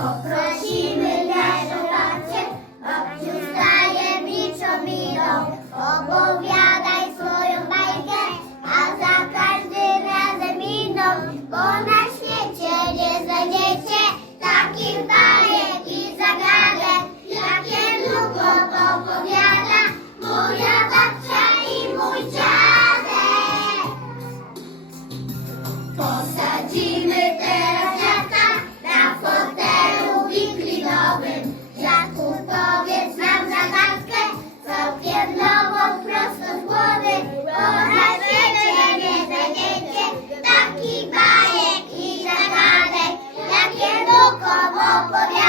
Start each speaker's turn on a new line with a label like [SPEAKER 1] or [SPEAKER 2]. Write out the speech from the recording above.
[SPEAKER 1] Poprosimy naszą babcię, babciu z tajemniczą miną. Opowiadaj swoją bajkę, a za każdym razem inną, bo na świecie nie znajdziecie takich bajek i zagadek, jakie długo opowiada moja babcia i mój dziadek. Posadzimy takich bajek